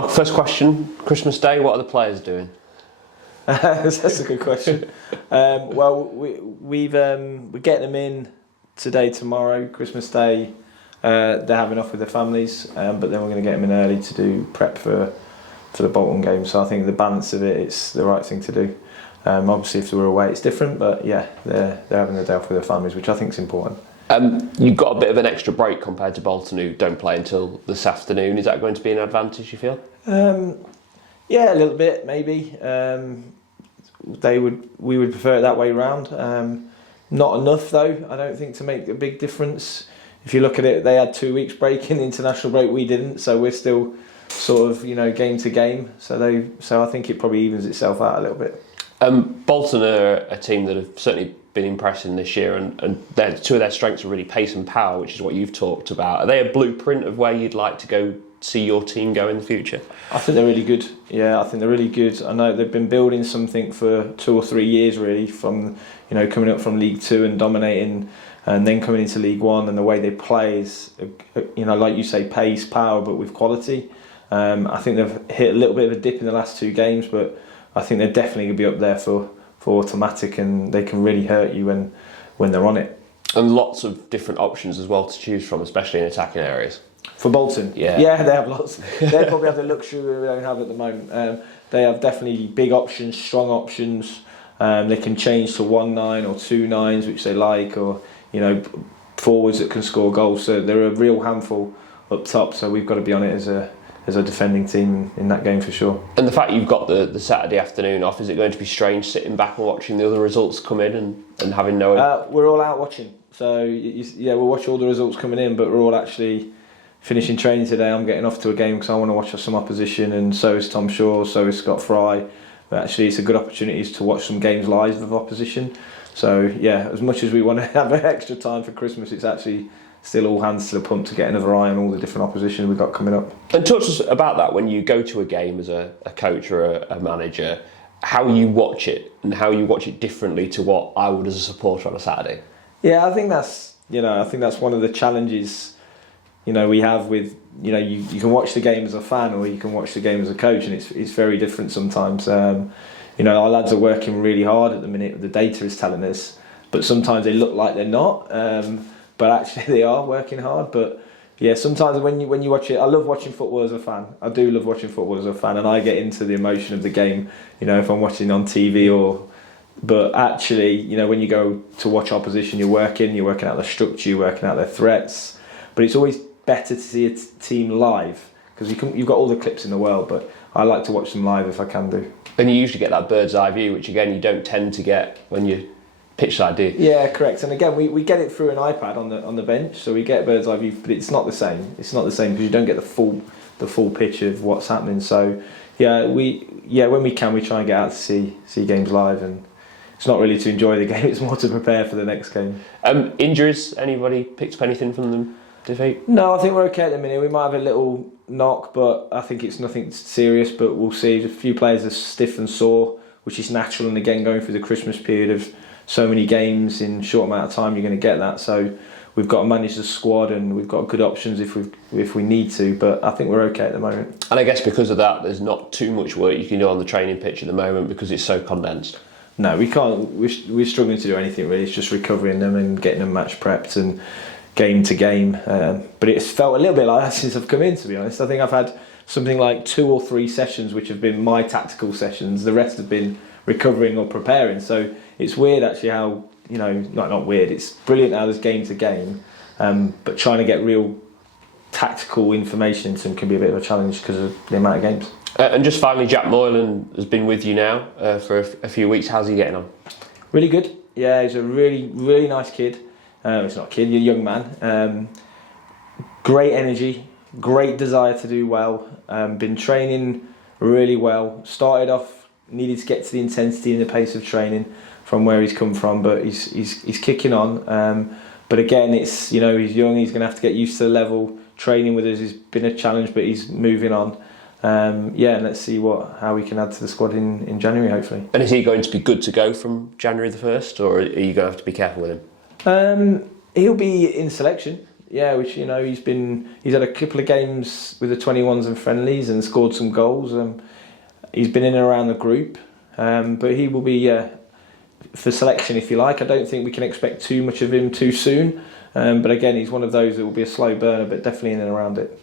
My first question, Christmas Day, what are the players doing? That's a good question. We're getting them in today, tomorrow, Christmas Day. They're having off with their families, but then we're going to get them in early to do prep for the Bolton game. So I think the balance of it's the right thing to do. Obviously, if they were away, it's different, but yeah, they're having the day off with their families, which I think is important. You've got a bit of an extra break compared to Bolton, who don't play until this afternoon. Is that going to be an advantage, you feel? Yeah, a little bit, maybe. We would prefer it that way round. Not enough, though, I don't think, to make a big difference. If you look at it, they had 2 weeks break in the international break, we didn't, so we're still sort of, game to game. So I think it probably evens itself out a little bit. Bolton are a team that have certainly been impressing this year, and two of their strengths are really pace and power, which is what you've talked about. Are they a blueprint of where you'd like to go see your team go in the future? I think they're really good. Yeah, I think they're really good. I know they've been building something for 2 or 3 years, really, from coming up from League Two and dominating, and then coming into League One, and the way they play is, like you say, pace, power, but with quality. I think they've hit a little bit of a dip in the last 2 games, but I think they're definitely going to be up there for automatic, and they can really hurt you when they're on it. And lots of different options as well to choose from, especially in attacking areas. For Bolton? Yeah, they have lots. They probably have the luxury we don't have at the moment. They have definitely big options, strong options. They can change to 1-9 or 2 9s, which they like, or forwards that can score goals. So they're a real handful up top. So we've got to be on it as a defending team in that game for sure. And the fact you've got the Saturday afternoon off, is it going to be strange sitting back and watching the other results come in and having no... We're all out watching. So we'll watch all the results coming in, but we're all actually finishing training today. I'm getting off to a game because I want to watch some opposition, and so is Tom Shaw, so is Scott Fry. But actually it's a good opportunity to watch some games live of opposition. So yeah, as much as we want to have an extra time for Christmas, it's actually still all hands to the pump to get another eye on all the different opposition we've got coming up. And talk to us about that when you go to a game as a coach or a manager, how you watch it and how you watch it differently to what I would as a supporter on a Saturday. Yeah, I think that's one of the challenges we have with you can watch the game as a fan or you can watch the game as a coach, and it's very different sometimes. Our lads are working really hard at the minute. The data is telling us, but sometimes they look like they're not. But actually they are working hard. But yeah, sometimes when you watch it, I love watching football as a fan. I do love watching football as a fan, and I get into the emotion of the game. If I'm watching on TV but actually, when you go to watch opposition, you're working out their structure, you're working out their threats. But it's always better to see a team live because you've got all the clips in the world. But I like to watch them live if I can do. And you usually get that bird's eye view, which again you don't tend to get when you pitch side, do you? Yeah, correct. And again, we get it through an iPad on the bench, so we get a bird's eye view, but it's not the same. It's not the same because you don't get the full picture of what's happening. So when we can, we try and get out to see games live, and it's not really to enjoy the game; it's more to prepare for the next game. Injuries? Anybody picked up anything from the defeat? No, I think we're okay at the minute. We might have a little knock, but I think it's nothing serious. But we'll see. A few players are stiff and sore, which is natural. And again, going through the Christmas period of so many games in a short amount of time, you're going to get that. So we've got to manage the squad, and we've got good options if we need to. But I think we're okay at the moment. And I guess because of that, there's not too much work you can do on the training pitch at the moment because it's so condensed. No, we can't. We're struggling to do anything really. It's just recovering them and getting them match prepped and game to game. But it's felt a little bit like that since I've come in, to be honest. I think I've had something like 2 or 3 sessions which have been my tactical sessions. The rest have been recovering or preparing. So it's weird actually how, not weird, it's brilliant how there's game to game. But trying to get real tactical information into them can be a bit of a challenge because of the amount of games. And just finally, Jack Moylan has been with you now for a few weeks. How's he getting on? Really good. Yeah, he's a really, really nice kid. It's not a kid, you're a young man. Great energy, great desire to do well. Been training really well. Started off, needed to get to the intensity and the pace of training from where he's come from, but he's kicking on. But again, it's he's young. He's going to have to get used to the level. Training with us has been a challenge, but he's moving on. And let's see how we can add to the squad in January, hopefully. And is he going to be good to go from January the 1st, or are you going to have to be careful with him? He'll be in selection. Yeah, which he's had a couple of games with the 21s and friendlies and scored some goals. He's been in and around the group, but he will be for selection if you like. I don't think we can expect too much of him too soon. But again, he's one of those that will be a slow burner, but definitely in and around it.